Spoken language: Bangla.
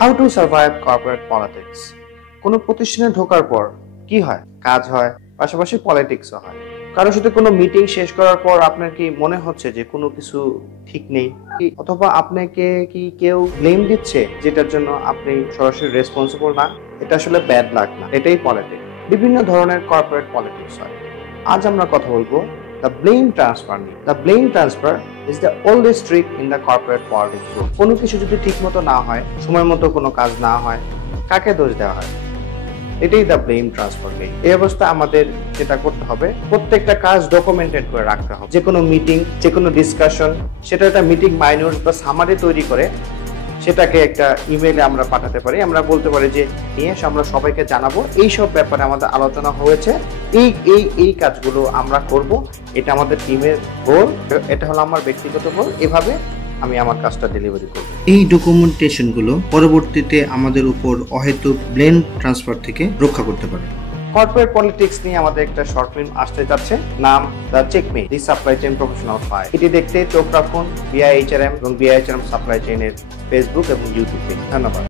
How to survive corporate politics. কোনো প্রতিষ্ঠানে ঢোকার পর কি হয়? কাজ হয়, পাশাপাশি পলিটিক্সও হয়। কারোর সাথে কোনো মিটিং শেষ করার পর আপনার কি মনে হচ্ছে যে কোনো কিছু ঠিক নেই, অথবা আপনাকে কি কেউ ব্লেম দিচ্ছে যেটার জন্য আপনি সরাসরি রেসপন্সিবল না? এটা আসলে ব্যাড লাক না, এটাই পলিটিক্স। বিভিন্ন ধরনের কর্পোরেট পলিটিক্স হয়। আজ আমরা কথা বলবো দ্য ব্লেম ট্রান্সফার নিয়ে। The blame transfer is the oldest trick in the corporate politics. কোনো কিছু যদি ঠিক মতো না হয়, সময় মতো কোনো কাজ না হয়, কাকে দোষ দেওয়া হয়? এটাই দ্য ব্লেম ট্রান্সফার নিয়ে। এই অবস্থায় আমাদের যেটা করতে হবে, প্রত্যেকটা কাজ ডকুমেন্টেড করে রাখতে হবে। যে কোনো মিটিং, যে কোনো ডিসকাশন, সেটা একটা মিটিং মাইনুট বা সামারি তৈরি করে সেটাকে একটা ইমেইলে আমরা পাঠাতে পারি। আমরা বলতে পারি যে নিয়ে আমরা সবাইকে জানাবো এইসব ব্যাপারে আমাদের আলোচনা হয়েছে, এই কাজগুলো আমরা করব, এটা আমাদের টিমের গোল, এটা হলো আমার ব্যক্তিগত গোল, এভাবে আমি আমার কাজটা ডেলিভারি করব। এই ডকুমেন্টেশনগুলো পরবর্তীতে আমাদের উপর অহেতুক ব্লেম ট্রান্সফার থেকে রক্ষা করতে পারে। কর্পোরেট পলিটিক্স নিয়ে আমাদের একটা শর্ট ফিল্ম আসতে যাচ্ছে, নাম the checkmate the supply chain professional file. এটি দেখতে চোখ রাখুন বিআইএইচআরএম এবং বিআইএইচআরএম সাপ্লাই চেইনের ফেসবুক এবং ইউটিউবে। ধন্যবাদ।